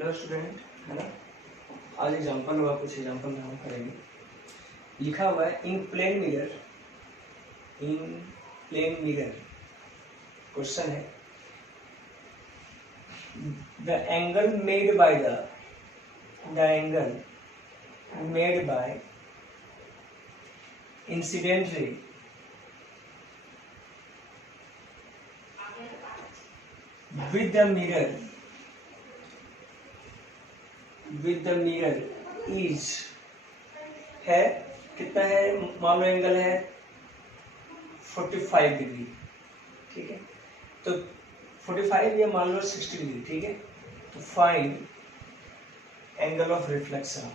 Hello student, है ना। आज एग्जांपल हुआ, कुछ एग्जांपल में हम करेंगे। लिखा हुआ है इन प्लेन मिरर, इन प्लेन मिरर। क्वेश्चन है the angle made by the angle made by incident ray with the mirror is है कितना है, मान लो एंगल है 45 डिग्री, ठीक है। तो 45 या मान लो 60 डिग्री, ठीक है। तो फाइंड एंगल ऑफ रिफ्लेक्शन।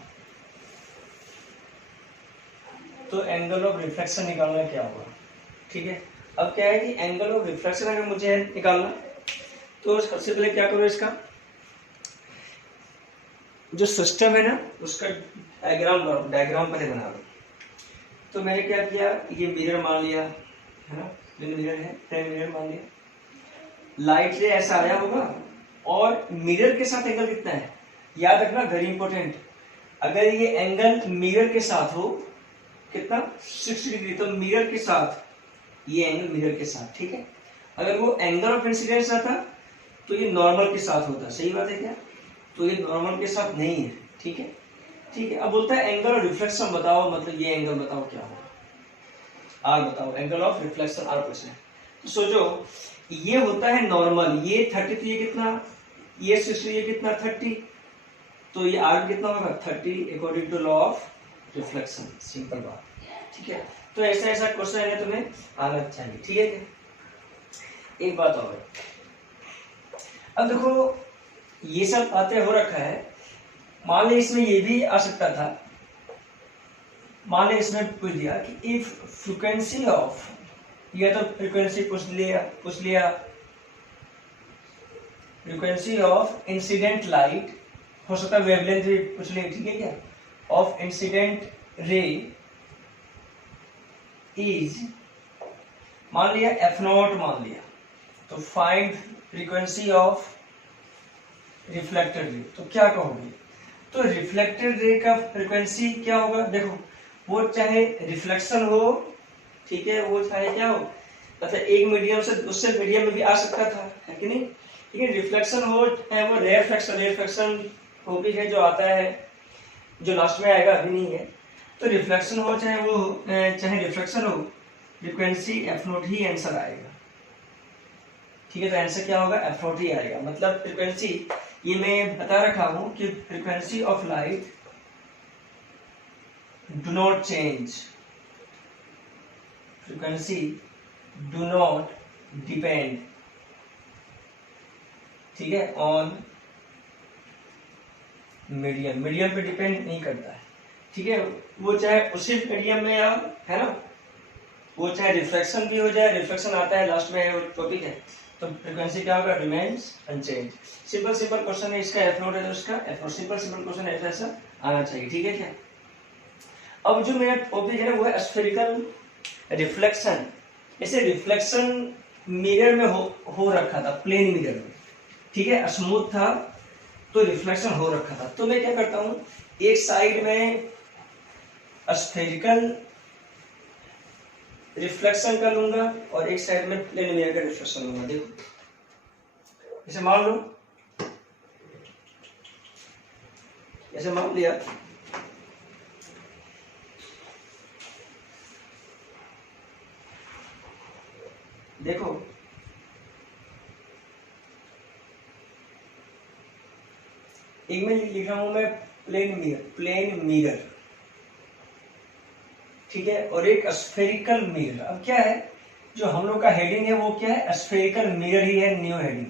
तो एंगल ऑफ रिफ्लेक्शन निकालना क्या होगा, ठीक है। अब क्या है कि एंगल ऑफ रिफ्लेक्शन अगर मुझे निकालना, तो सबसे पहले क्या करो, इसका जो सिस्टम है ना उसका डायग्राम पहले बना लो। तो मैंने क्या किया, ये मिरर मान लिया, है ना, मिरर है, मिरर मान लिया। लाइट से ऐसा आया होगा और मिरर के साथ एंगल कितना है, याद रखना, वेरी इंपॉर्टेंट। अगर ये एंगल मिरर के साथ हो कितना, 60 डिग्री, तो मिरर के साथ, ये एंगल मिरर के साथ, ठीक है। अगर वो एंगल ऑफ इंसिडेंस रहता तो ये नॉर्मल के साथ होता, सही बात है क्या। तो ये नॉर्मल के साथ नहीं है, ठीक है, ठीक है। अब बोलता है एंगल ऑफ रिफ्लेक्शन बताओ, मतलब ये एंगल बताओ क्या होगा, आर बताओ, एंगल ऑफ रिफ्लेक्शन आर पूछना है। तो सोचो ये होता है नॉर्मल, ये 30, तो ये कितना, ये 60, ये कितना 30, तो ये आर कितना होगा 30 according to law of reflection, simple बात, ठीक है। तो ऐसा ऐसा क्वेश्चन है तुम्हें आना चाहिए, ठीक है क्या। एक बात और, अब देखो ये सब बातें हो रखा है, मान ली इसमें ये भी आ सकता था, मान ली इसमें पूछ दिया कि इफ फ्रीक्वेंसी ऑफ, या तो फ्रीक्वेंसी पूछ लिया फ्रीक्वेंसी ऑफ इंसिडेंट लाइट, हो सकता है वेवलेंथ भी पूछ लिया, ठीक है क्या, ऑफ इंसिडेंट रे इज, मान लिया f0 मान लिया, तो find frequency of reflected ray. तो क्या कहोगे, तो रिफ्लेक्टेड रे का फ्रीक्वेंसी क्या होगा, देखो वो चाहे रिफ्लेक्शन हो, ठीक है, वो चाहे क्या हो, मतलब एक मीडियम से दूसरे मीडियम में भी आ सकता था, है कि नहीं, ठीक है। रिफ्लेक्शन हो चाहे वो रेफ्लेक्शन वो भी है जो आता है, जो लास्ट में आएगा, अभी नहीं है। तो रिफ्लेक्शन हो चाहे वो चाहे रिफ्लेक्शन हो, फ्रीक्वेंसी f0 ही आंसर आएगा, ठीक है। तो आंसर क्या होगा, f0 ही आएगा। मतलब फ्रीक्वेंसी, ये मैं बता रखा हूं कि frequency of light do not change, frequency do not depend, ठीक है, ऑन मीडियम, मीडियम पे डिपेंड नहीं करता है, ठीक है। वो चाहे उसी मीडियम में या, है ना, वो चाहे रिफ्लेक्शन भी हो जाए, रिफ्लेक्शन आता है लास्ट में टॉपिक है, तो फ्रीक्वेंसी क्या होगा, रिमेन्स अनचेंज। सिंपल क्वेश्चन है, इसका f0 है तो इसका f0, सिंपल क्वेश्चन है, ऐसा आना चाहिए, ठीक है क्या। अब जो मेरा टॉपिक है ना वो है स्फेरिकल रिफ्लेक्शन। ऐसे रिफ्लेक्शन मिरर में हो रखा था, प्लेन मिरर में, ठीक है, स्मूथ था तो रिफ्लेक्शन हो रखा था। तो मैं क्या करता हूं, एक साइड में स्फेरिकल रिफ्लेक्शन का लूंगा और एक साइड में प्लेन मिरर का रिफ्लेक्शन लूंगा। देखो इसे मान लो, ऐसे मान लिया, देखो एक में लिख रहा हूं मैं प्लेन मिरर, ठीक है, और एक स्फेरिकल मिरर। अब क्या है, जो हम लोग का हेडिंग है वो क्या है, स्फेरिकल मिरर ही है, न्यू हेडिंग,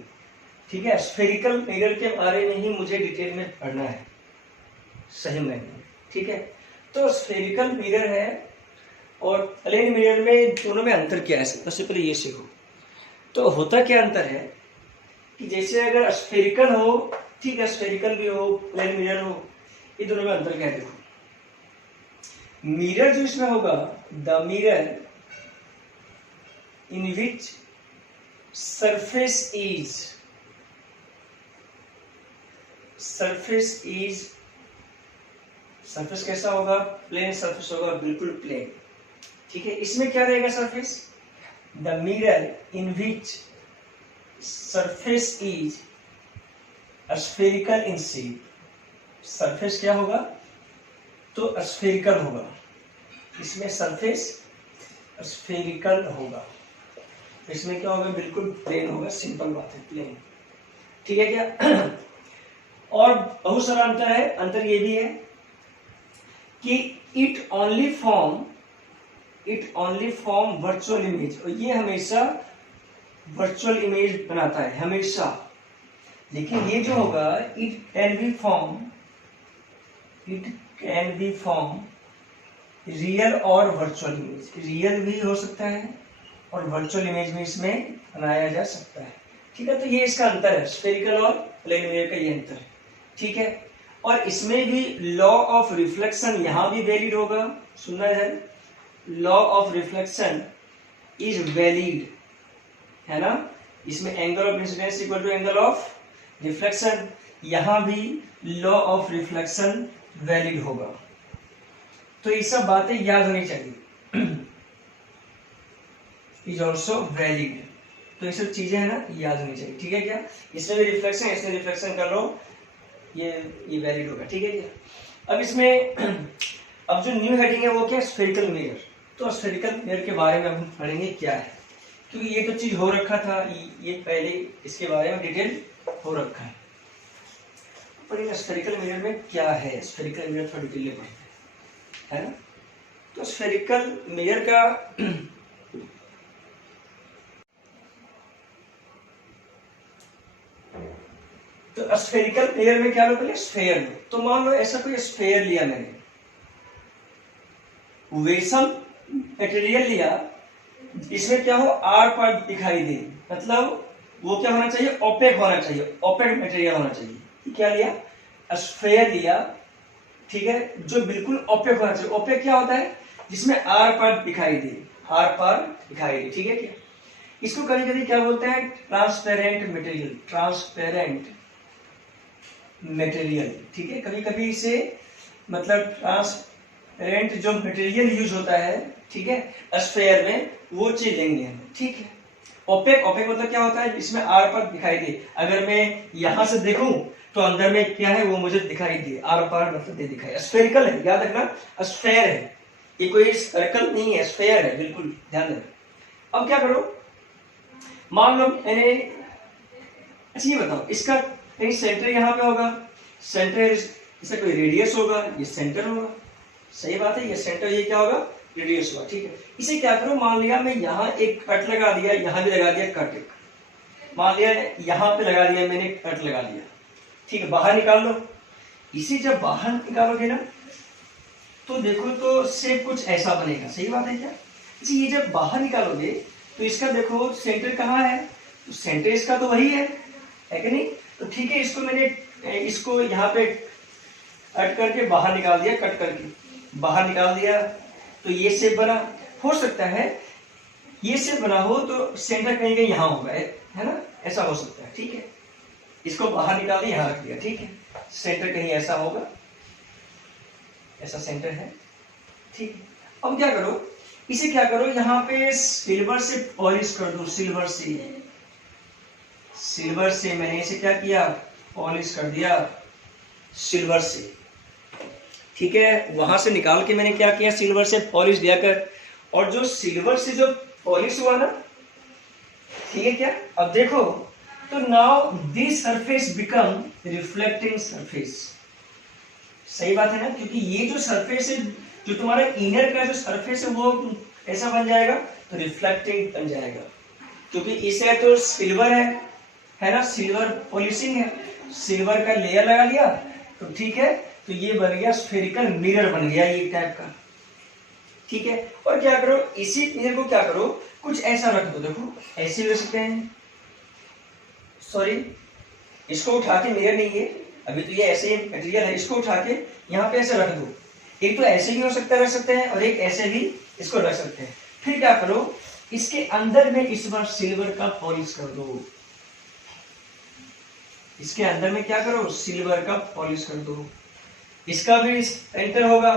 ठीक है। स्फेरिकल मिरर के बारे में ही मुझे डिटेल में पढ़ना है, सही में, ठीक है। तो स्फेरिकल मिरर है और प्लेन मिरर में, दोनों में अंतर क्या है, सबसे पहले ये सीखो। तो होता क्या अंतर है कि जैसे अगर स्फेरिकल हो, ठीक है, स्फेरिकल भी हो, प्लेन मिरर हो, ये दोनों में अंतर क्या है, देखो। मिरर जो इसमें होगा, the mirror in which surface is surface कैसा होगा? प्लेन सरफेस होगा, बिल्कुल प्लेन। ठीक है, इसमें क्या रहेगा surface? The mirror in which surface is spherical in shape. Surface क्या होगा? तो स्फेरिकल होगा, इसमें सरफेस स्फेरिकल होगा, इसमें क्या होगा? बिल्कुल प्लेन होगा, सिंपल बात है, प्लेन। ठीक है क्या? और बहुत सारा अंतर है। अंतर ये भी है कि it only form virtual image, और ये हमेशा वर्चुअल इमेज बनाता है हमेशा। लेकिन ये जो होगा, it can be form real और वर्चुअल इमेज। रियल भी हो सकता है और वर्चुअल इमेज में इसमें बनाया जा सकता है। ठीक है, तो ये इसका अंतर है, स्फेरिकल और प्लेन मिरर का ये अंतर है। ठीक है, और इसमें भी लॉ ऑफ रिफ्लेक्शन यहाँ भी वैलिड होगा। सुनना है, law of reflection is valid, है ना। इसमें angle of incidence equal to angle of reflection, यहाँ भी लॉ ऑफ रिफ्लेक्शन वैलिड होगा। तो ये सब बातें याद होनी चाहिए। इज ऑल्सो वैलिड, तो ये सब चीजें है ना, याद होनी चाहिए। ठीक है क्या? इसमें भी रिफ्लेक्शन, इसमें रिफ्लेक्शन कर लो, ये वैलिड होगा। ठीक है क्या? अब इसमें अब जो न्यू हेडिंग है वो क्या? Spherical mirror. तो स्फेरिकल मिरर के बारे में हम पढ़ेंगे क्या है, क्योंकि ये तो चीज हो रखा था, ये पहले इसके बारे में डिटेल हो रखा है। पर स्फेरिकल मिरर में क्या है? स्फेरिकल मिरर थोड़ा डिटेल में पढ़ते हैं, है ना। तो स्फेरिकल मिरर का तो स्फेरिकल मिरर में क्या लो? पहले स्फेयर लो। तो मान लो ऐसा कोई स्फेयर लिया मैंने, वैसा मटेरियल लिया, इसमें क्या हो? आर पार दिखाई दे, मतलब वो क्या होना चाहिए? ओपेक होना चाहिए, ओपेक मटेरियल होना चाहिए। क्या लिया? स्फेयर लिया, ठीक है, जो बिल्कुल ओपेक होना चाहिए। ओपेक क्या होता है? जिसमें आर पार दिखाई दे, आर पार दिखाई दे। ठीक है क्या? इसको कभी कभी क्या बोलते हैं? Transparent material, transparent material. ठीक है, कभी कभी इसे मतलब ट्रांसपेरेंट जो मटेरियल यूज होता है, ठीक है, स्फेयर में, वो चीज लेंगे हम। ठीक है, ओपेक मतलब क्या होता है? इसमें आर पार दिखाई दे। अगर मैं यहां से देखूं तो अंदर में क्या है वो मुझे दिखाई दे, आर पार मतलब दे दिखाई। स्फेरिकल है, याद रखना, स्फेयर है, ये कोई सर्कल नहीं है, स्फेयर है, बिल्कुल ध्यान रखना। अब क्या करो, मान लो मैंने, अच्छा ये बताओ, इसका कहीं सेंटर यहाँ पे होगा, सेंटर इसका कोई रेडियस होगा, ये सेंटर होगा। सही बात है, ये सेंटर, ये क्या होगा? रेडियस होगा। ठीक है, इसे क्या करो, मान लिया मैं यहाँ एक कट लगा दिया, यहाँ भी लगा दिया कट, एक मान लिया यहाँ पे लगा दिया मैंने, कट लगा दिया। ठीक है, बाहर निकाल लो। इसे जब बाहर निकालोगे ना, तो देखो तो शेप कुछ ऐसा बनेगा। सही बात है क्या? इसे ये जब बाहर निकालोगे तो इसका देखो सेंटर कहाँ है? तो सेंटर इसका तो वही है कि नहीं? तो ठीक है, इसको मैंने इसको यहाँ पे कट करके बाहर निकाल दिया, कट करके बाहर निकाल दिया, तो ये शेप बना। हो सकता है ये शेप बना हो तो सेंटर कहीं कहीं यहाँ होगा, है ना, ऐसा हो सकता है। ठीक है, इसको बाहर निकाल दिया, यहाँ रख दिया। ठीक है, सेंटर कहीं ऐसा होगा, ऐसा सेंटर है। ठीक है, अब क्या करो, इसे क्या करो, यहाँ पे सिल्वर से पॉलिश कर दो। सिल्वर से मैंने इसे क्या किया? पॉलिश कर दिया सिल्वर से। ठीक है, वहां से निकाल के मैंने क्या किया? सिल्वर से पॉलिश दिया कर, और जो सिल्वर से जो पॉलिश हुआ ना, ठीक है क्या? अब देखो, तो now this surface become reflecting surface. सही बात है ना, क्योंकि ये जो सरफेस है, जो तुम्हारा इनर का जो सरफेस है, वो ऐसा बन जाएगा, तो रिफ्लेक्टिंग बन जाएगा, क्योंकि इसे तो सिल्वर है ना, सिल्वर पॉलिशिंग है, सिल्वर का लेयर लगा दिया, तो ठीक है, तो ये बन गया स्फेरिकल मिरर, बन गया ये टाइप का। ठीक है, और क्या करो, इसी मिरर को क्या करो, कुछ ऐसा रख दो। देखो ऐसे भी रख सकते हैं, सॉरी इसको उठा के, मिरर नहीं है अभी, तो ये ऐसे ही मटेरियल है, इसको उठा के यहाँ पे ऐसे रख दो। एक तो ऐसे भी हो सकता है, रख सकते हैं, और एक ऐसे भी इसको रख सकते हैं। फिर क्या करो, इसके अंदर में इस बार सिल्वर का पॉलिश कर दो। इसके अंदर में क्या करो, सिल्वर का पॉलिश कर दो। इसका भी सेंटर होगा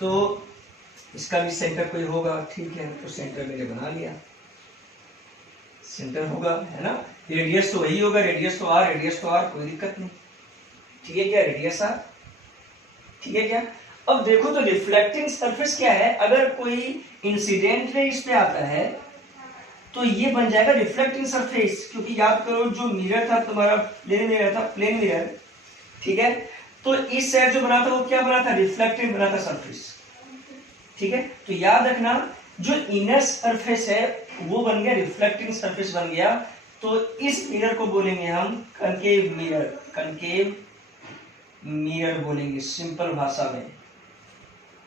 तो इसका भी सेंटर कोई होगा, ठीक है, तो सेंटर मैंने बना लिया, सेंटर होगा, है ना। रेडियस तो वही होगा, रेडियस तो आर, कोई दिक्कत नहीं, ठीक है क्या, रेडियस आर, ठीक है क्या। अब देखो तो रिफ्लेक्टिंग सरफेस क्या है, अगर कोई इंसिडेंट रे इस पे आता है तो ये बन जाएगा रिफ्लेक्टिंग सरफेस, क्योंकि याद करो जो मिरर था तुम्हारा, प्लेन मिरर, ठीक है, तो इस साइड जो बना था वो क्या बना था, रिफ्लेक्टिंग बना था सरफेस, ठीक है। तो याद रखना जो इनर सरफेस है वो बन गया रिफ्लेक्टिंग सरफेस बन गया, तो इस मिरर को बोलेंगे हम कनकेव मिरर बोलेंगे सिंपल भाषा में,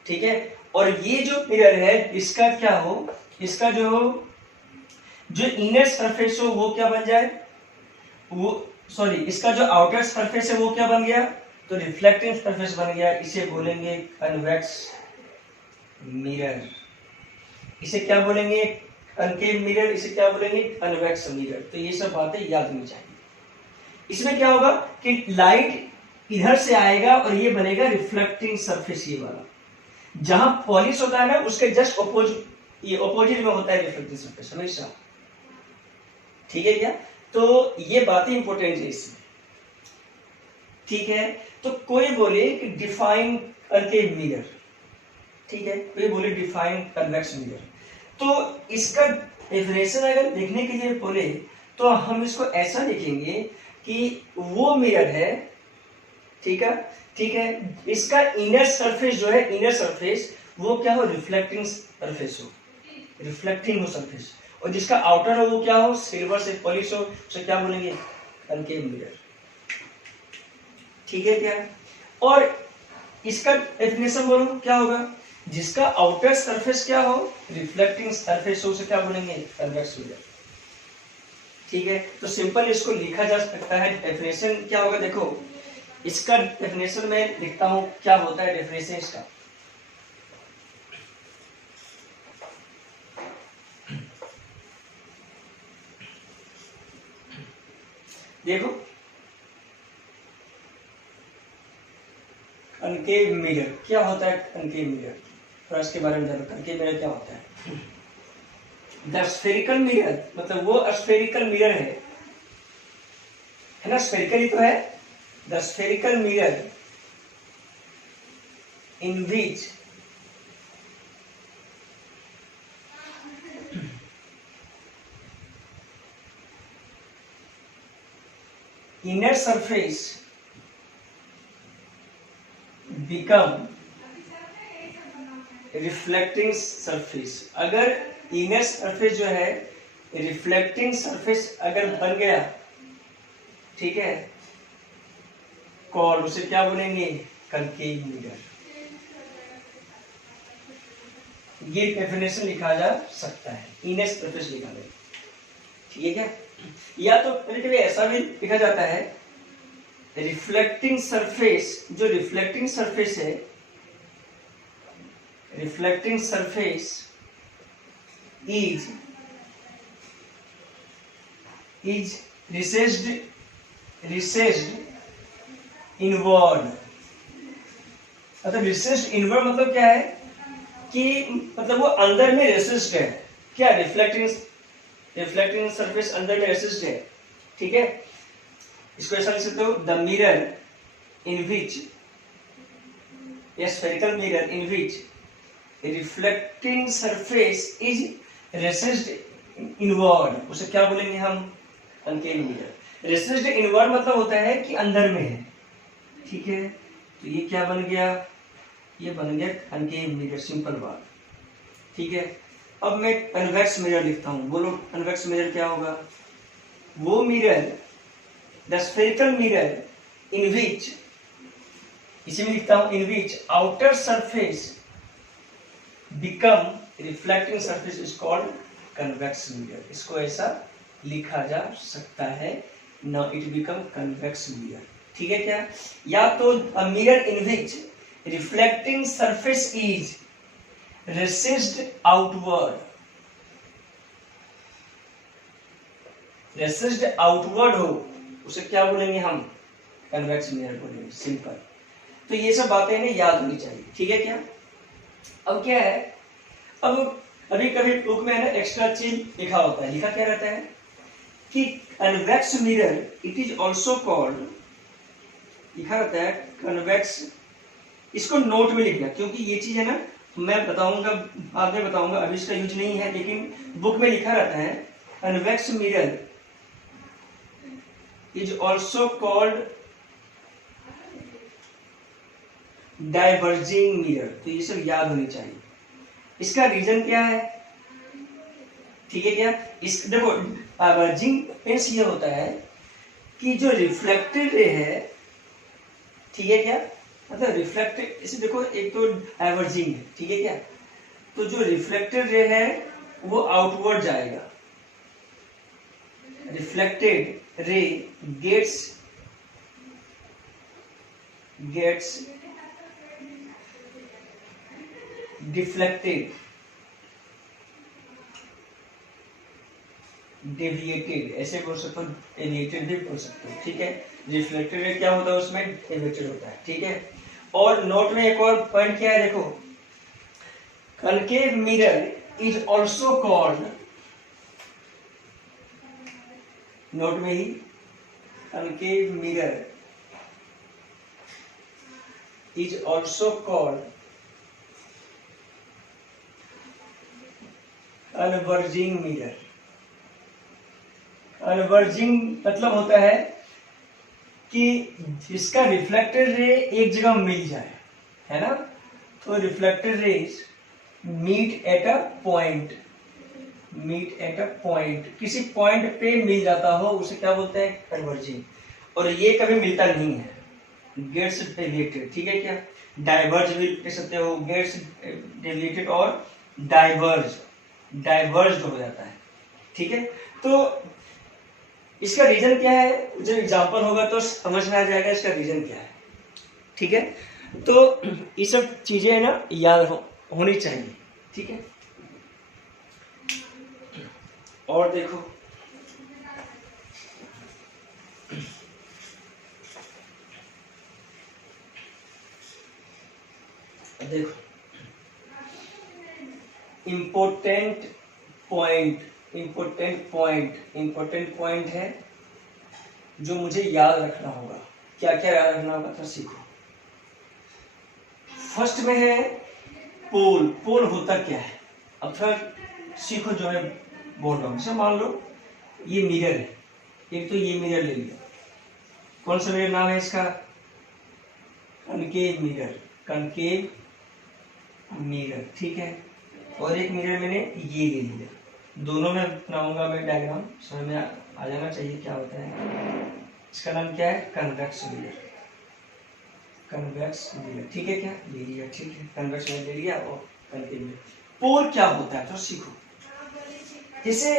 ठीक है। और ये जो मिरर है इसका क्या हो, इसका जो इनर सरफेस हो वो क्या बन जाए, वो सॉरी इसका जो आउटर सरफेस है वो क्या बन गया, तो रिफ्लेक्टिंग सरफेस बन गया, इसे बोलेंगे कन्वेक्स मिरर। इसे क्या बोलेंगे, कनकेव मिरर, इसे क्या बोलेंगे, कन्वेक्स मिरर। तो ये सब बातें याद होनी चाहिए। इसमें क्या होगा कि लाइट इधर से आएगा और ये बनेगा रिफ्लेक्टिंग सरफेस, ये वाला जहां पॉलिश होता है ना उसके जस्ट अपोजिट, ये अपोजिट में होता है रिफ्लेक्टिंग सरफेस हमेशा, ठीक है क्या। तो ये बातें इंपॉर्टेंट है इसमें, ठीक है। तो कोई बोले कि डिफाइन कनकेव मिरर, ठीक है, कोई बोले डिफाइन कन्वेक्स मिरर, तो इसका डेफिनेशन अगर देखने के लिए बोले तो हम इसको ऐसा लिखेंगे कि वो मिरर है, ठीक है, इसका इनर सरफेस जो है, इनर सरफेस वो क्या हो, रिफ्लेक्टिंग सरफेस हो, रिफ्लेक्टिंग हो सरफेस, और जिसका आउटर हो वो क्या हो, सिल्वर से पॉलिश हो, उसे क्या बोलेंगे, कनकेव मिरर, ठीक है क्या। और इसका डेफिनेशन बोलो क्या होगा, जिसका आउटर सरफेस क्या हो, रिफ्लेक्टिंग सरफेस हो, उसे क्या बोलेंगे, कन्वेक्स मिरर, ठीक है। तो सिंपल इसको लिखा जा सकता है, डेफिनेशन क्या होगा, देखो इसका डेफिनेशन में लिखता हूं क्या होता है डेफिनेशन इसका, देखो कनकेव मिरर क्या होता है, कनकेव मिरर थोड़ा इसके बारे में जानो, कनकेव मिरर क्या होता है। द स्फेरिकल मिरर मतलब वो स्फेरिकल मिरर है ना, स्फेरिकल ही तो है। The spherical mirror in which inner surface become reflecting surface। अगर inner surface जो है reflecting surface अगर बन गया, ठीक है, कॉल उसे क्या बोलेंगे, कनकेव मिरर। ये डेफिनेशन लिखा जा सकता है, इनर सरफेस लिखा जाए, ठीक है क्या। या तो कभी ऐसा भी लिखा जाता है, रिफ्लेक्टिंग सरफेस, जो रिफ्लेक्टिंग सरफेस है, reflecting surface is richest inward. मतलब रिसेस्ड इनवर्ड मतलब क्या है कि मतलब वो अंदर में रेसिस्ट है, क्या रिफ्लेक्टिंग सरफेस अंदर में रेसिस्ट है, ठीक है। इसको ऐसा लिख सकते हो, the mirror in which, a spherical mirror in which reflecting surface is recessed inward, उसे क्या बोलेंगे हम, कनकेव मिरर। रेसिस्ड इनवर्ड मतलब होता है कि अंदर में है, ठीक है। तो ये क्या बन गया, ये बन गया कनकेव मिरर, सिंपल बात, ठीक है। अब मैं कन्वेक्स मिरर लिखता हूं, बोलो कन्वेक्स मिरर क्या होगा, वो mirror, the spherical mirror in which, इसी में लिखता हूं, in which outer surface become reflecting surface is called convex mirror. इसको ऐसा लिखा जा सकता है, now it become convex mirror, ठीक है क्या। या तो a mirror in which reflecting surface is recessed outward, recessed outward हो, उसे क्या बोलेंगे हम? कन्वेक्स मिरर बोलेंगे, सिंपल। तो ये सब बातें ना याद होनी चाहिए, ठीक है क्या? अब क्या है, अब अभी कभी बुक में है ना एक्स्ट्रा चीज लिखा होता है, लिखा क्या रहता है कि convex mirror it is also called, लिखा रहता है कन्वेक्स, इसको नोट में लिख दिया क्योंकि ये चीज है ना मैं बताऊंगा, बाद में बताऊंगा, अभी इसका यूज नहीं है, लेकिन बुक में लिखा रहता है convex mirror is also called diverging mirror. तो ये सब याद होनी चाहिए। इसका रीजन क्या है, ठीक है क्या? इस देखो डाइवर्जिंग मीन्स ये होता है कि जो रिफ्लेक्टेड रे है, ठीक है क्या, मतलब रिफ्लेक्टेड, इसे देखो एक तो डाइवर्जिंग है, ठीक है क्या, तो जो रिफ्लेक्टेड रे है वो आउटवर्ड जाएगा, reflected ray gets deflected, deviated, ऐसे बोल सकते हो, डेविएटेड भी बोल सकते हो, ठीक है। रिफ्लेक्टेड क्या होता है उसमें? डेविएटेड होता है, ठीक है। और नोट में एक और पॉइंट क्या है, देखो concave mirror is also called, note में ही concave mirror is also called converging mirror. Converging मतलब होता है कि जिसका रिफ्लेक्टेड रे एक जगह मिल जाए, है ना, तो reflected rays meet at a point, किसी पॉइंट पे मिल जाता हो उसे क्या बोलते हैं? कन्वर्जिंग। और ये कभी मिलता नहीं है, गेट्स डेविएटेड, ठीक है क्या? डाइवर्ज भी कह सकते हो, गेट्स डेविएटेड और डाइवर्ज हो जाता है, ठीक है। तो इसका रीजन क्या है, जो एग्जांपल होगा तो समझ में आ जाएगा इसका रीजन क्या है, ठीक है। तो ये सब चीजें ना याद होनी चाहिए, ठीक है। और देखो इम्पोर्टेंट पॉइंट है जो मुझे याद रखना होगा। क्या क्या याद रखना होगा, तो सीखो। फर्स्ट में है पोल। पोल होता क्या है, अब फिर सीखो जो मैं बोल रहा हूँ। जैसे मान लो ये मिरर है, एक तो ये मिरर ले लिया, कौन सा मिरर नाम है इसका? कनकेव मिरर, ठीक है। और एक मिरर मैंने ये ले लिया, दोनों में बनाऊंगा मैं डायग्राम, समझ में आ जाना चाहिए क्या होता है। इसका नाम क्या है? कन्वेक्स मिरर, ठीक है क्या? ले लिया, ठीक है, कन्वेक्स मिरर ले लिया। और कनकेव मिरर, पोल क्या होता है तो सीखो। जैसे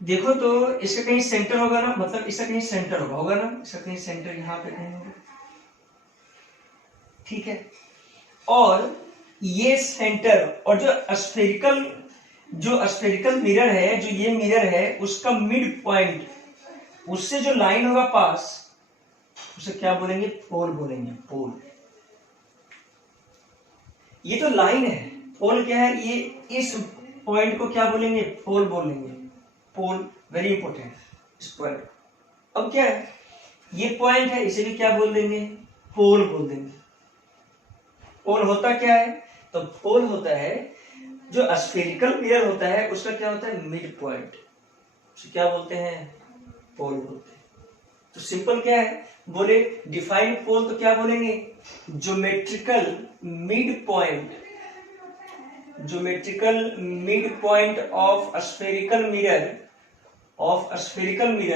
देखो तो इसका कहीं सेंटर होगा ना, मतलब इसका कहीं सेंटर होगा ना, इसका कहीं सेंटर यहाँ पे कहीं होगा, ठीक है। और ये सेंटर और जो स्फेरिकल मिरर है, जो ये मिरर है, उसका मिड पॉइंट, उससे जो लाइन होगा पास, उसे क्या बोलेंगे? पोल बोलेंगे, पोल। ये तो लाइन है, पोल क्या है? ये इस पॉइंट को क्या बोलेंगे? पोल बोलेंगे, पोल, वेरी इंपॉर्टेंट इस पॉइंट। अब क्या है, ये पॉइंट है, इसे भी क्या बोल देंगे? पोल बोल देंगे। पोल होता क्या है? तो पोल होता है जो स्फेरिकल मिरर होता है, उसका क्या होता है? मिड पॉइंट, उसे क्या बोलते हैं? पोल बोलते हैं। तो सिंपल क्या है, बोले डिफाइन पोल तो क्या बोलेंगे? Geometrical mid point of spherical mirror,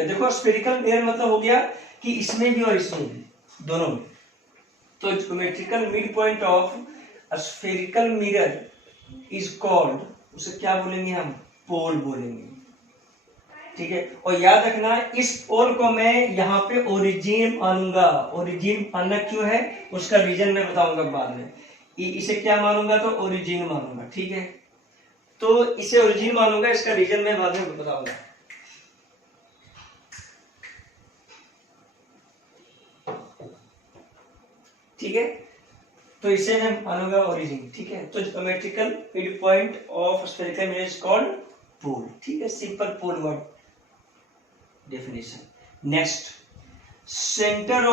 देखो स्फेरिकल मिरर मतलब हो गया कि इसमें भी और इसमें भी, दोनों में। तो geometrical mid point of spherical mirror is called, उसे क्या बोलेंगे हम? पोल बोलेंगे, ठीक है। और याद रखना, इस पोल को मैं यहाँ पे ओरिजिन मानूंगा। ओरिजिन मानना क्यों है, उसका रीजन मैं बताऊंगा बाद में। इसे क्या मानूंगा? तो ओरिजिन मानूंगा, ठीक है। तो इसे ओरिजिन मानूंगा, इसका रीजन मैं बाद में बताऊंगा। ठीक है, तो इसे मैं मानूंगा ओरिजिन। ठीक है, तो geometrical mid point of spherical mirror is called pole. ठीक है, simple pole word definition. Next, centre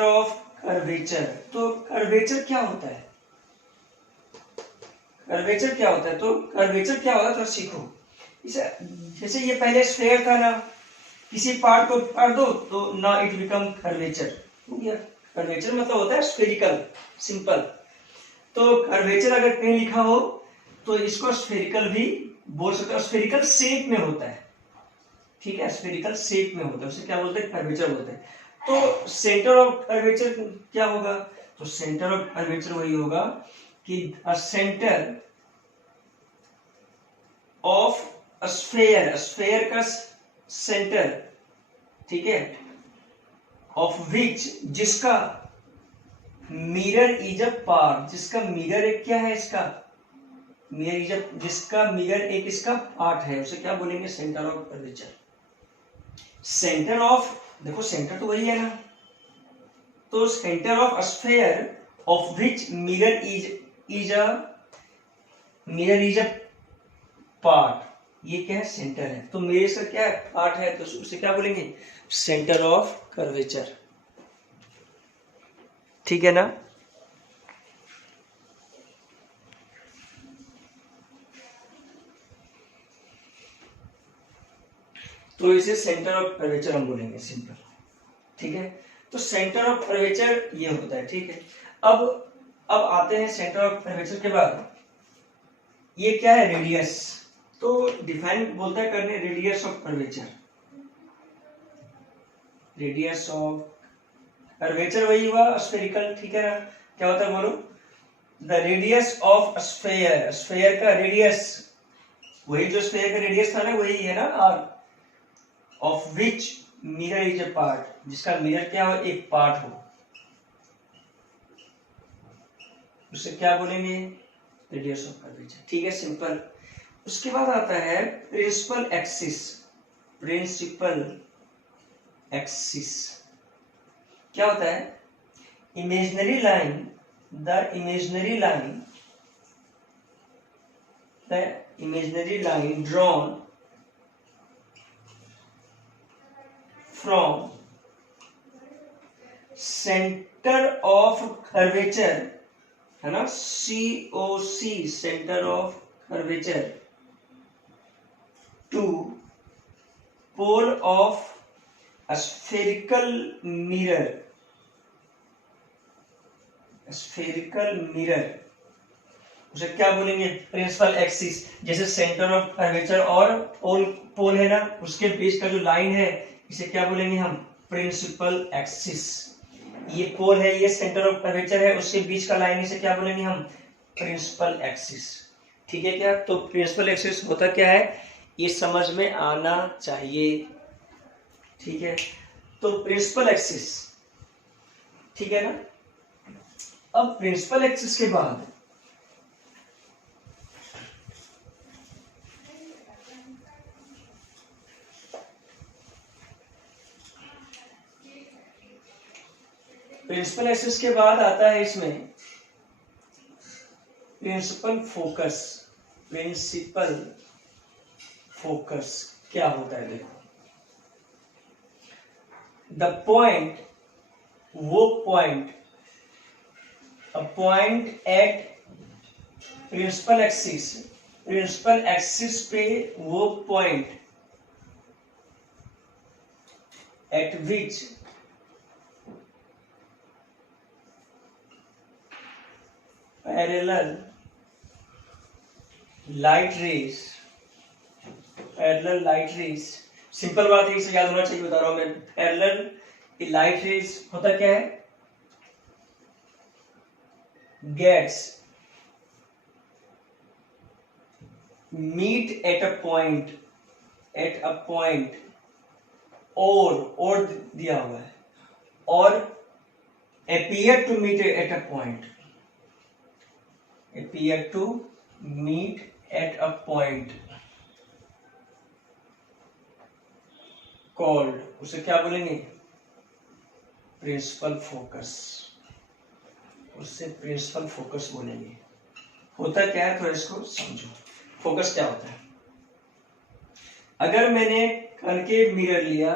of curvature. तो कर्वेचर क्या होता है? कर्वेचर क्या होता है? तो कर्वेचर क्या होता है तो सीखो। इसे जैसे ये पहले स्फेयर था ना, किसी पार्ट को काट दो तो ना इट बिकम कर्वेचर हो गया। कर्वेचर मतलब होता है स्फेरिकल, सिंपल। तो कर्वेचर अगर कहीं लिखा हो तो इसको स्फेरिकल भी बोल सकते हो, स्फेरिकल शेप में होता है। ठीक है, स्फेरिकल शेप में होता है, उसे क्या बोलते हैं? कर्वेचर बोलते हैं। तो सेंटर ऑफ कर्वेचर क्या होगा? तो सेंटर ऑफ कर्वेचर वही होगा कि सेंटर ऑफ स्फेयर, स्फेयर का सेंटर, ठीक है, ऑफ विच, जिसका मिरर इज अ पार्ट, जिसका मिरर एक क्या है? इसका मिरर इज अ, जिसका मिरर एक इसका पार्ट है, उसे क्या बोलेंगे? Centre of curvature. Centre of, देखो सेंटर तो वही है ना, तो centre of sphere of which mirror is a part, ये क्या है? सेंटर है। तो मिरर का क्या है? पार्ट है, तो उसे क्या बोलेंगे? Centre of curvature. ठीक है ना? तो इसे सेंटर ऑफ कर्वेचर हम बोलेंगे, सिंपल। ठीक है, तो सेंटर ऑफ कर्वेचर ये होता है। ठीक है, अब आते हैं सेंटर ऑफ कर्वेचर के बाद, ये क्या है? रेडियस। तो डिफाइन बोलता है करने, radius of curvature. Radius of curvature वही हुआ स्फेरिकल। ठीक है ना? क्या होता है बोलो? The radius of sphere, sphere का रेडियस, वही जो स्फेयर का रेडियस था ना, वही है ना, R, of which mirror is a part, जिसका मिरर क्या हो? एक पार्ट हो, उसे क्या बोलेंगे? Radius of curvature. ठीक है, सिंपल। उसके बाद आता है प्रिंसिपल एक्सिस। प्रिंसिपल एक्सिस क्या होता है? Imaginary line, the imaginary line drawn from centre of curvature, है ना, COC, centre of curvature, to pole of spherical mirror, उसे क्या बोलेंगे? Principal axis. जैसे सेंटर ऑफ कर्वेचर और पोल है ना, उसके बीच का जो लाइन है, इसे क्या बोलेंगे हम? Principal axis. ये पोल है, ये सेंटर ऑफ कर्वेचर है, उसके बीच का लाइन, इसे क्या बोलेंगे हम? Principal axis. ठीक है क्या? तो प्रिंसिपल एक्सिस होता क्या है, ये समझ में आना चाहिए। ठीक है, तो प्रिंसिपल एक्सिस, ठीक है ना? अब प्रिंसिपल एक्सिस के बाद आता है इसमें प्रिंसिपल फोकस। प्रिंसिपल फोकस क्या होता है? देखो, द पॉइंट, वो point, a point at principal axis पे वो point at which parallel light rays, simple बात है, इसे याद होना चाहिए, बता रहा हूं मैं। पैरेलल लाइट रेज होता क्या है? Gets meet at a point, और दिया हुआ है, और appear to meet at a point, called, उसे क्या बोलेंगे? प्रिंसिपल फोकस, उससे प्रिंसिपल फोकस बोलेंगे। होता क्या है, तो इसको समझो। फोकस क्या होता है? अगर मैंने कनकेव मिरर लिया,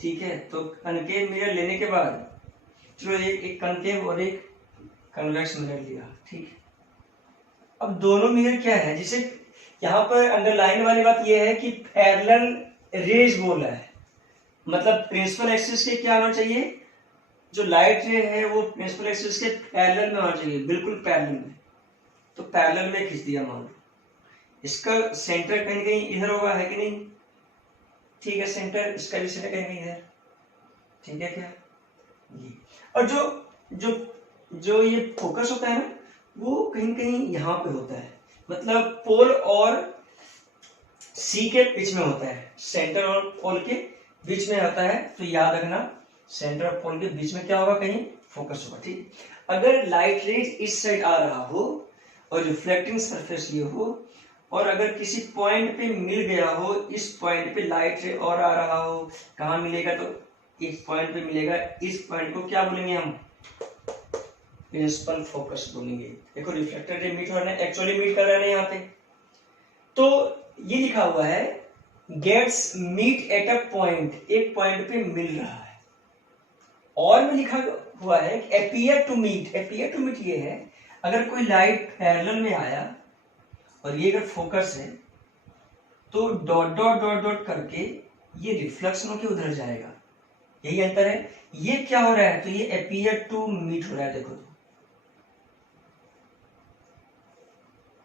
ठीक है, तो कनकेव मिरर लेने के बाद चलो एक कनकेव और एक कन्वेक्स मिरर लिया, ठीक है। अब दोनों मिरर क्या है, जिसे यहाँ पर अंडरलाइन वाली बात यह है कि पैरेलल रेज बोला है, मतलब प्रिंसिपल एक्सिस के क्या होना चाहिए, जो लाइट रे है वो प्रिंसिपल एक्सिस के पैरेलल में होना चाहिए, बिल्कुल पैरेलल में। तो पैरेलल में खींच दिया मान लो, इसका सेंटर कहीं कहीं इधर होगा, है कि नहीं, ठीक है, सेंटर, इसका भी सेंटर कहीं कहीं इधर, ठीक है क्या ये। और जो जो जो ये फोकस होता है ना, वो कहीं कहीं यहाँ पे होता है, मतलब पोल और सी के बीच में होता है, सेंटर और पोल के बीच में होता है। तो याद रखना, सेंटर और पोल के बीच में क्या होगा, कहीं फोकस होगा, ठीक। अगर लाइट रेज इस साइड आ रहा हो और रिफ्लेक्टिंग सरफेस ये हो, और अगर किसी पॉइंट पे मिल गया हो, इस पॉइंट पे लाइट रे और आ रहा हो, कहाँ मिलेगा, तो इस पॉइंट पे मिलेगा, इस पॉइंट को क्या बोलेंगे हम, प्रिंसिपल फोकस बोलेंगे। देखो रिफ्लेक्टर रे मीट हो रहा है, एक्चुअली मीट कर रहा है यहाँ पे, तो ये लिखा हुआ है gets meet at a point, एक पॉइंट पे मिल रहा है। और में लिखा हुआ है appear to meet, appear to meet ये है अगर कोई लाइट पैरेलल में आया और ये अगर फोकस है, तो डॉट डॉट डॉट डॉट करके ये रिफ्लेक्शन होके उधर जाएगा, यही अंतर है। ये क्या हो रहा है, तो ये अपीयर टू मीट हो रहा है, देखो तो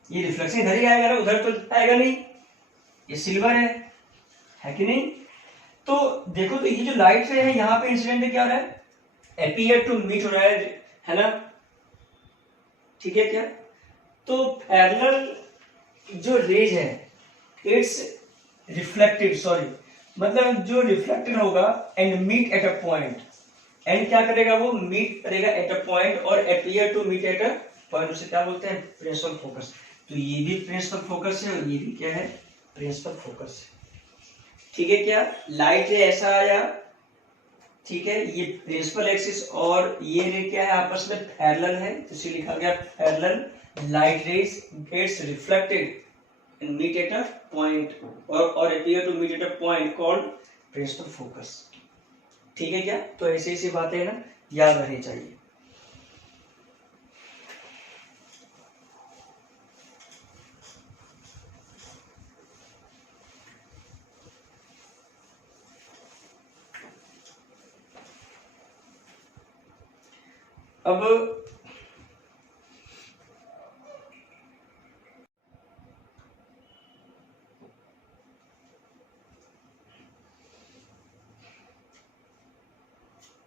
ये रिफ्लेक्शन इधर ही आएगा ना, उधर तो आएगा नहीं, ये सिल्वर है कि नहीं। तो देखो तो ये जो लाइट रे है यहाँ पे इंसिडेंट क्या हो रहा है, अपीयर टू मीट हो रहा है ना, ठीक है क्या। तो पैरेलल जो रेज है इट्स रिफ्लेक्टेड, सॉरी, मतलब जो रिफ्लेक्टेड होगा and meet at a point, and क्या करेगा, वो मीट करेगा एट अ पॉइंट और appear to meet at a point, उसे क्या बोलते हैं, प्रिंसिपल फोकस। तो ये भी प्रिंसिपल फोकस है और ये भी क्या है, प्रिंसिपल फोकस है, ठीक है क्या। लाइट रे ऐसा आया, ठीक है, ये प्रिंसिपल एक्सिस और ये रे क्या है, आपस में पैरेलल है, तो इसे लिखा गया parallel light rays gets reflected and meet at a point और appear to meet at a point called principal focus, ठीक है क्या। तो ऐसी ऐसी बातें ना याद रहनी चाहिए।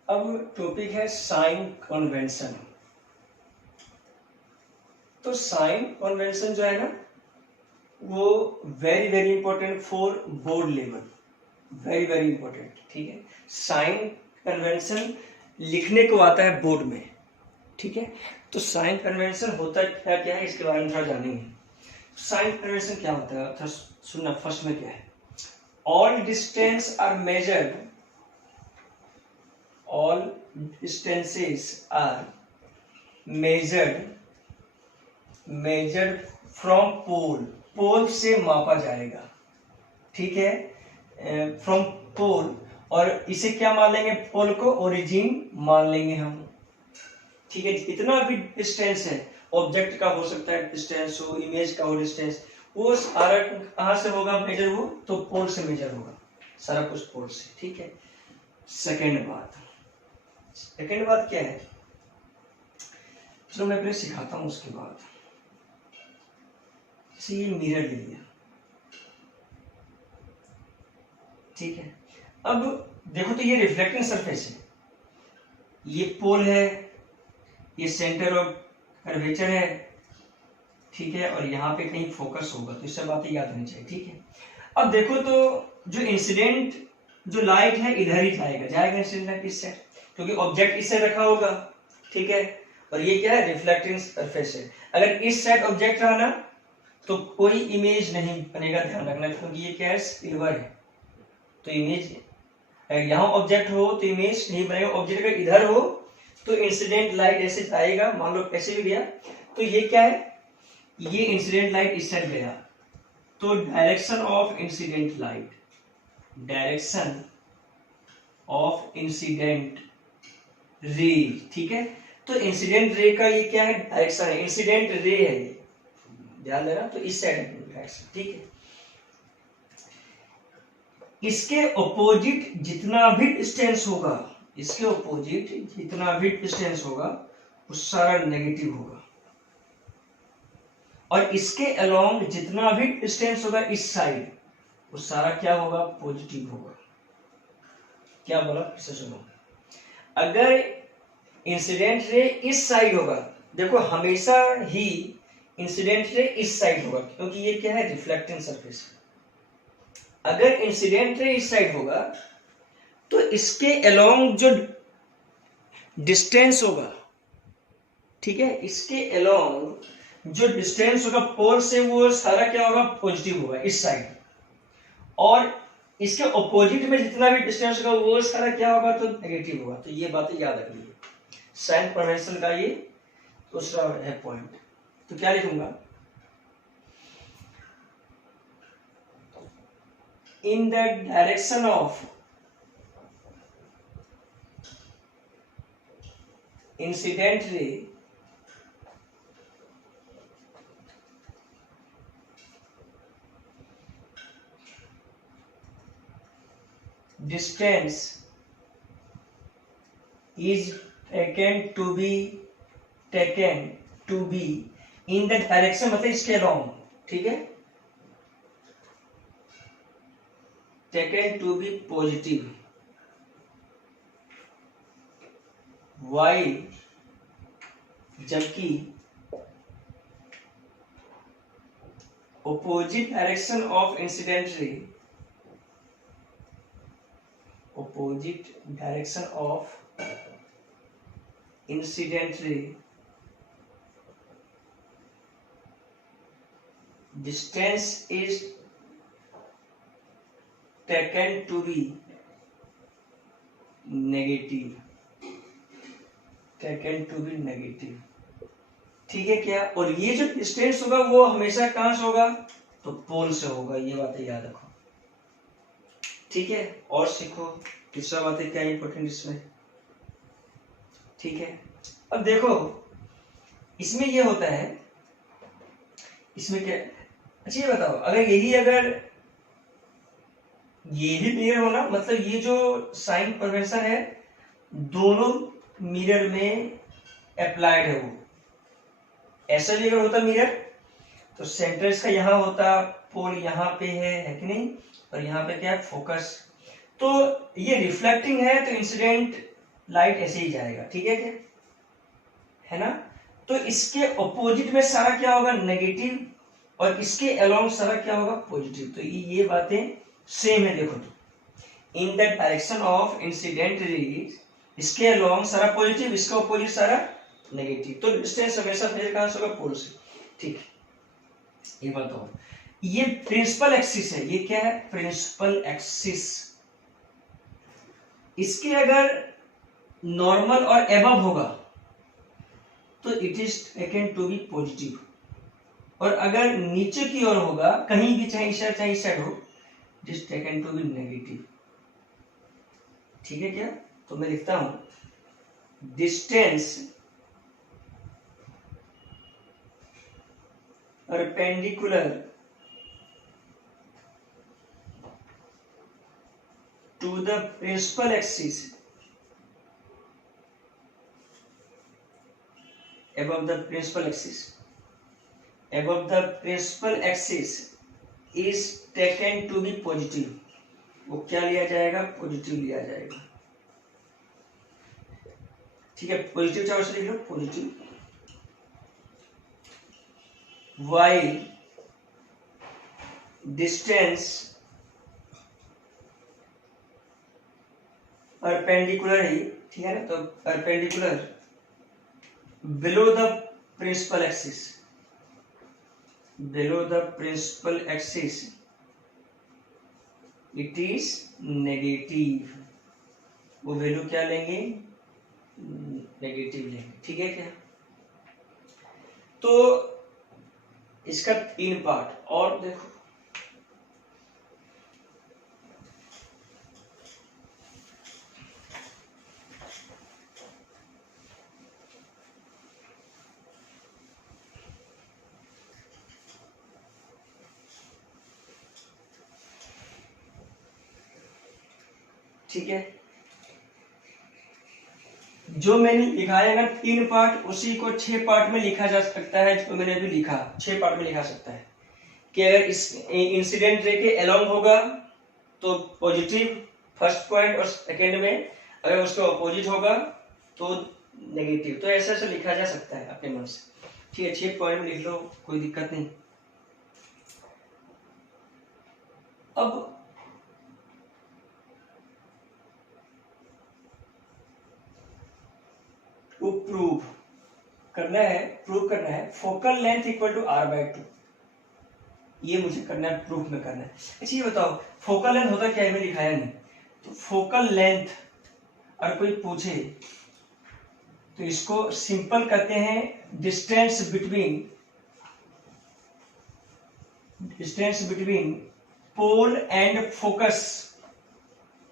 अब टॉपिक है साइन कन्वेंशन। तो साइन कन्वेंशन जो है ना, वो very very important for board level, very very important, ठीक है। साइन कन्वेंशन लिखने को आता है बोर्ड में, ठीक है। तो साइन कन्वेंशन होता क्या क्या है, इसके बारे में थोड़ा जानेंगे। साइन कन्वेंशन क्या होता है, थोड़ा सुनना, फर्स्ट में क्या है, all distance are measured, all distances are measured from pole, pole से मापा जाएगा, ठीक है, फ्रॉम पोल, और इसे क्या मान लेंगे, पोल को ओरिजिन मान लेंगे हम, ठीक है। इतना भी डिस्टेंस है, ऑब्जेक्ट का हो सकता है डिस्टेंस हो, इमेज का हो डिस्टेंस, वो सारा कहां से होगा मेजर, वो तो पोल से मेजर होगा, सारा कुछ पोल से, ठीक है। सेकेंड बात क्या है, चलो मैं पहले सिखाता हूं, उसके बाद ये मिरर ले लिया, ठीक है। अब देखो तो ये रिफ्लेक्टिंग सरफेस है, ये पोल है, ये सेंटर ऑफ कर्वेचर है, ठीक है, और यहाँ पे कहीं फोकस होगा, तो इससे बातें याद होनी चाहिए, ठीक है। अब देखो तो जो इंसिडेंट जो लाइट है इधर ही जाएगा इंसिडेंट इस साइड, क्योंकि ऑब्जेक्ट इस साइड रखा होगा, ठीक है, और ये क्या है, रिफ्लेक्टिंग सरफेस है। अगर इस साइड ऑब्जेक्ट रहा ना, तो कोई इमेज नहीं बनेगा, ध्यान रखना, क्योंकि ये क्या है, सिल्वर है, तो इमेज यहाँ ऑब्जेक्ट हो तो इमेज नहीं बनेगा। ऑब्जेक्ट अगर इधर हो तो इंसिडेंट लाइट ऐसे आएगा, मान लो ऐसे भी गया तो ये क्या है, ये इंसिडेंट लाइट इस साइड गया तो direction of incident light, direction of incident ray, ठीक है। तो इंसिडेंट रे का ये क्या है, डायरेक्शन है, इंसिडेंट रे है ये, ध्यान देना, तो इस साइड डायरेक्शन, ठीक है। इसके ऑपोजिट जितना भी डिस्टेंस होगा, इसके ऑपोजिट जितना भी डिस्टेंस होगा वो सारा नेगेटिव होगा, और इसके अलोंग जितना भी डिस्टेंस होगा इस साइड वो सारा क्या होगा, पॉजिटिव होगा। क्या बोला, फिर से सुनो। अगर इंसिडेंट रे इस साइड होगा, देखो हमेशा ही इंसिडेंट रे इस साइड होगा क्योंकि ये क्या है, रिफ्लेक्टिंग सरफेस। अगर इंसिडेंट रे इस साइड होगा तो इसके अलोंग जो डिस्टेंस होगा, ठीक है, इसके अलोंग जो डिस्टेंस होगा पोल से वो सारा क्या होगा, पॉजिटिव होगा इस साइड, और इसके ऑपोजिट में जितना भी डिस्टेंस होगा वो सारा क्या होगा, तो नेगेटिव होगा। तो ये बातें याद रखिए, साइन कन्वेंशन का ये दूसरा है पॉइंट। तो क्या लिखूंगा, in the direction of incident ray distance is taken to be in the direction, मतलब इसके along, ठीक है, taken to be positive, while जबकि opposite direction of incident ray, opposite direction of incident ray distance is taken to be negative, taken to be negative, ठीक है क्या। और ये जो डिस्टेंस होगा वो हमेशा कहां से होगा, तो पोल से होगा, ये बातें याद रखो, ठीक है। और सीखो तीसरा बात है क्या इंपॉर्टेंट इसमें, ठीक है। अब देखो इसमें ये होता है, इसमें क्या, अच्छा ये बताओ, अगर यही मिरर होना, मतलब ये जो साइन कन्वेंशन है दोनों मिरर में अप्लाइड है, वो ऐसा भी अगर होता मिरर तो सेंटर इसका यहाँ होता, पोल यहाँ पे है कि नहीं, और यहाँ पे क्या है, फोकस, तो ये रिफ्लेक्टिंग है तो इंसिडेंट लाइट ऐसे ही जाएगा, ठीक है क्या, है ना। तो इसके ऑपोजिट में सारा क्या होगा, नेगेटिव, और इसके अलोंग सारा क्या होगा, पॉजिटिव। तो ये बातें सेम है, देखो तो in the direction of incident raise, इसके अलोंग सारा पॉजिटिव, इसके ऑपोजिट सारा नेगेटिव, तो डिस्टेंस हमेशा मेजर कहां से होगा, पोल से, ठीक है। ये बताओ, ये प्रिंसिपल एक्सिस है, ये क्या है, प्रिंसिपल एक्सिस। इसके अगर नॉर्मल और एबव होगा तो it is taken to be positive, और अगर नीचे की ओर होगा कहीं भी, चाहे इस साइड हो, it is taken to be negative, ठीक है क्या। तो मैं लिखता हूं distance perpendicular to the principal axis above the principal axis is taken to be positive, वो क्या लिया जाएगा, पॉजिटिव लिया जाएगा, ठीक है। पॉजिटिव चाहो से लिख लो, पॉजिटिव, while distance perpendicular ही, ठीक है ना, तो perpendicular below the principal axis it is negative, वो वैल्यू क्या लेंगे, नेगेटिव लेंगे। ठीक है क्या? तो इसका 3 पार्ट और देखो। ठीक है, जो मैंने लिखा है अगर 3 पार्ट, उसी को 6 पार्ट में लिखा जा सकता है। जो मैंने अभी लिखा 6 पार्ट में लिखा सकता है कि अगर इस इंसिडेंट रे के अलोंग होगा तो पॉजिटिव फर्स्ट पॉइंट, और सेकेंड में अगर उसके ऑपोजिट होगा तो नेगेटिव। तो ऐसा ऐसा लिखा जा सकता है अपने मन से। ठीक है, 6 पॉइंट में लिख लो, कोई दिक्कत नहीं। अब प्रूव करना है focal length equal to r/2। ये मुझे करना है, प्रूफ में करना है। अच्छा ये बताओ फोकल लेंथ होता क्या है, मैंने लिखाया नहीं। तो फोकल लेंथ अगर कोई पूछे तो इसको सिंपल कहते हैं distance between pole and focus.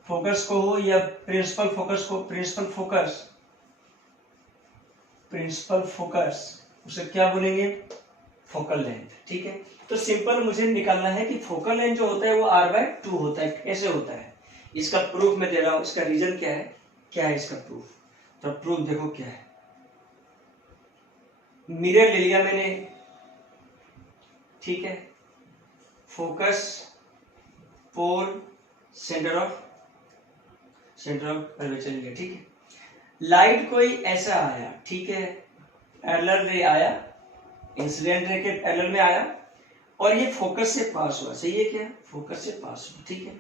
Focus को हो या प्रिंसिपल फोकस, उसे क्या बोलेंगे, फोकल लेंथ। ठीक है, तो सिंपल मुझे निकालना है कि फोकल लेंथ जो होता है वो r/2 होता है। कैसे होता है, इसका प्रूफ मैं दे रहा हूं। इसका रीजन क्या है इसका प्रूफ। तो प्रूफ देखो क्या है। मिरर ले लिया मैंने, ठीक है, focus, pole, centre of curvature लिया। ठीक है, लाइट कोई ऐसा आया, ठीक है, पैरेलल रे आया, इंसिडेंट रे के पैरेलल में आया और ये फोकस से पास हुआ। सही है क्या, फोकस से पास हुआ। ठीक है,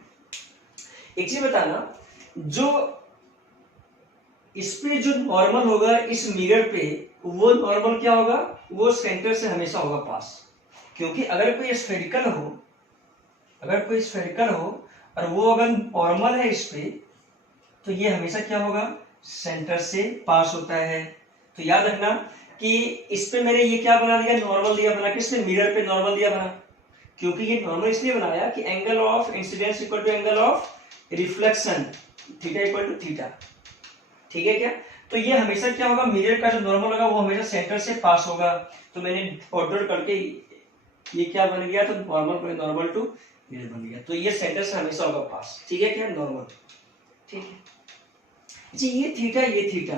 एक चीज बताना, जो इस पे जो नॉर्मल होगा इस मिरर पे, वो नॉर्मल क्या होगा, वो सेंटर से हमेशा होगा पास। क्योंकि अगर कोई स्फेरिकल हो और वो अगर नॉर्मल है इस पे, तो ये हमेशा क्या होगा, सेंटर से पास होता है। तो याद रखना कि इस पे मैंने ये क्या बना दिया, नॉर्मल दिया बना के, इसमें मिरर पे नॉर्मल दिया बना। क्योंकि ये नॉर्मल इसलिए बनाया कि angle of incidence equal to angle of reflection, theta equal to theta. ठीक है क्या, तो ये हमेशा क्या होगा, मिरर का जो नॉर्मल होगा वो हमेशा सेंटर से पास होगा। तो मैंने ऑर्डर करके ये क्या बन गया, तो नॉर्मल टू मिरर बन गया। तो ये सेंटर से हमेशा होगा पास। ठीक है क्या, नॉर्मल। ठीक है जी, ये थीटा,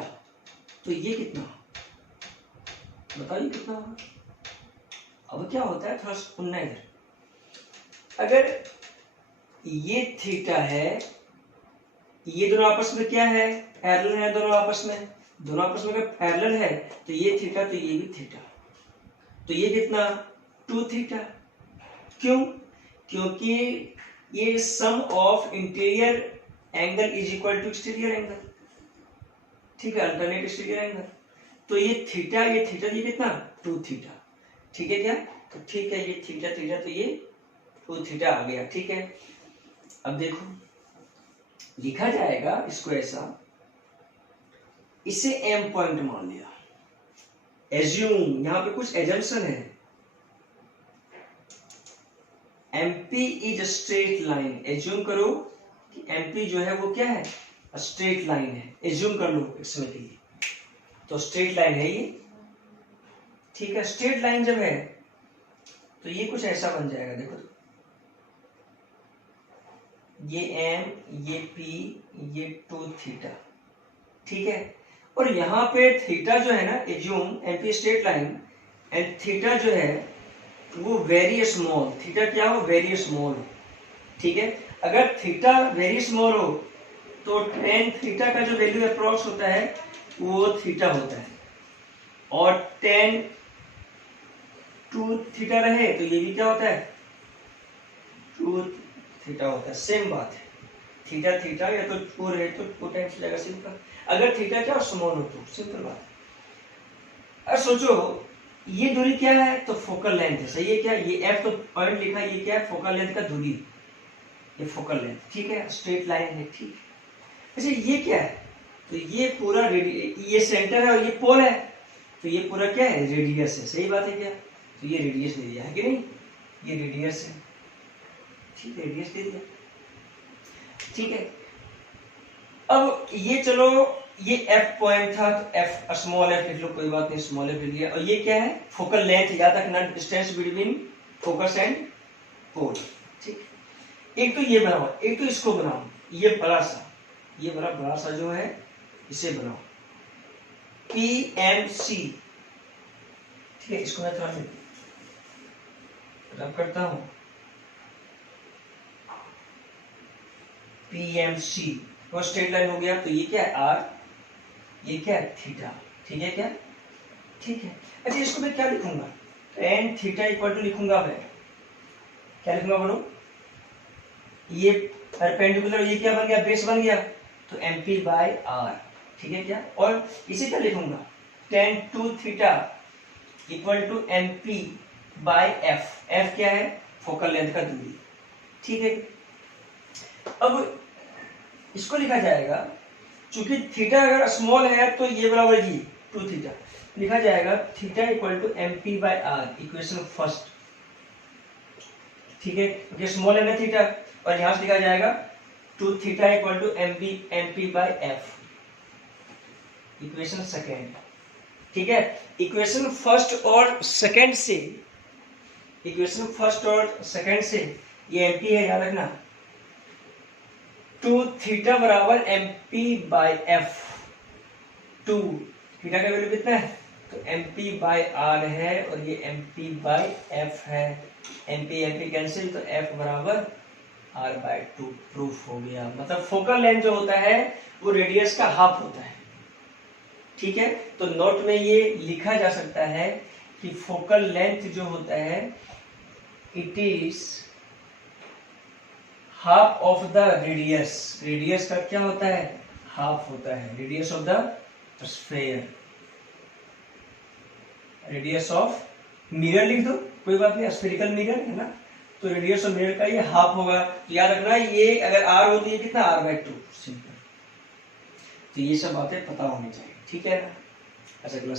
तो ये कितना, बताइए कितना होगा। अब क्या होता है, थोड़ा सुनना इधर। अगर ये थीटा है, ये दोनों आपस में क्या है, पैरेलल है, दोनों आपस में अगर पैरेलल है तो ये थीटा, तो ये भी थीटा, तो ये कितना, 2 थीटा। क्यों, क्योंकि ये sum of interior angle is equal to exterior angle. ठीक है, अल्टरनेट एक्सटीरियर एंगल। तो ये थीटा, ये कितना, 2 थीटा। ठीक है क्या, तो ठीक है, ये थीटा, तो ये 2 थीटा आ गया। ठीक है, अब देखो लिखा जाएगा इसको ऐसा, इसे एम पॉइंट मान लिया। एज्यूम, यहां पे कुछ एजम्पशन है। MP is straight line. Assume करो कि एमपी जो है वो क्या है, स्ट्रेट लाइन है। एज्यूम कर लो इसमें के लिए, तो स्ट्रेट लाइन है ये। ठीक है, स्ट्रेट लाइन जब है तो ये कुछ ऐसा बन जाएगा। देखो ये एम, ये पी, ये 2 थीटा। ठीक है, और यहाँ पे थीटा जो है ना, assume MP straight line and theta जो है वो वेरी स्मॉल। थीटा क्या हो, वेरी स्मॉल। ठीक है, अगर थीटा वेरी स्मॉल हो तो tan थीटा का जो वैल्यू अप्रोक्स होता है वो थीटा होता है, और tan 2 थीटा रहे तो ये भी क्या होता है, 2 थीटा होता है। सेम बात है, थीटा या तो 2 रहे तो 2 टाइम्स हो जाएगा, सिंपल। अगर थीटा क्या स्मॉल हो तो सिंपल बात है। अब सोचो ये दूरी क्या है, तो फोकल लेंथ है। सही है क्या, ये एफ तो पॉइंट लिखा है, ये क्या है, फोकल लेंथ का दूरी, ये फोकल लेंथ। ठीक है, स्ट्रेट लाइन है। ठीक, अच्छा ये क्या है, तो ये पूरा ये सेंटर है और ये पोल है, तो ये पूरा क्या है, रेडियस है, सही बात है क्या, तो ये रेडियस दे दिया है कि नहीं, ये रेडियस है, ठीक है, रेडियस दे दिया, ठीक है। अब ये चलो ये एफ पॉइंट था, तो एफ स्मॉल एफ लिख लो, कोई बात नहीं, स्मॉल एफ लिख लिया। और ये क्या है, फोकल लेंथ, याद रखना distance between focus and pole, ठीक। एक तो ये बनाओ, एक तो इसको बनाओ, ये बड़ा सा, ये बड़ा सा जो है इसे बनाओ, PMC, ठीक है। इसको मैं थोड़ा रब करता हूं, PMC, वो स्ट्रेट लाइन हो गया, तो ये क्या है R, ये क्या है थीटा, ठीक है क्या, ठीक है। अच्छा इसको मैं क्या लिखूंगा, tan थीटा इक्वल टू लिखूंगा मैं, क्या लिखूंगा बोलो, ये परपेंडिकुलर, ये क्या बन गया, बेस बन गया, तो MP/R, ठीक है क्या। और इसे क्या लिखूंगा, tan 2 theta equal to MP/F, F क्या है, फोकल लेंथ का दूरी, ठीक है। अब इसको लिखा जाएगा, चूंकि थीटा अगर स्मॉल है तो ये बराबर ये 2 थीटा, लिखा जाएगा theta equal to MP/R, equation first, ठीक है, क्योंकि स्मॉल है ना थीटा, और यहां से लिखा जाएगा 2 theta equal to MP/F, equation second, ठीक है। इक्वेशन फर्स्ट और सेकेंड से, इक्वेशन फर्स्ट और सेकेंड से ये MP है, याद रखना, 2 थीटा बराबर MP/F, 2 थीटा का वैल्यू कितना है, तो MP/R है, और ये MP/F है, MP कैंसिल, तो F बराबर R/2, प्रूफ हो गया। मतलब फोकल लेंथ जो होता है वो रेडियस का हाफ होता है, ठीक है। तो नोट में ये लिखा जा सकता है कि फोकल लेंथ जो होता है it is half of the radius, radius का क्या होता है, हाफ होता है, radius of the sphere, radius of mirror लिख दो, कोई बात नहीं, स्फेरिकल मिरर है ना, तो रेडियस ऑफ मिरर का ये हाफ होगा, तो याद रखना ये अगर R होती है कितना, R/2, सिंपल। तो ये सब बातें पता होनी चाहिए, ठीक है ना। अच्छा अगला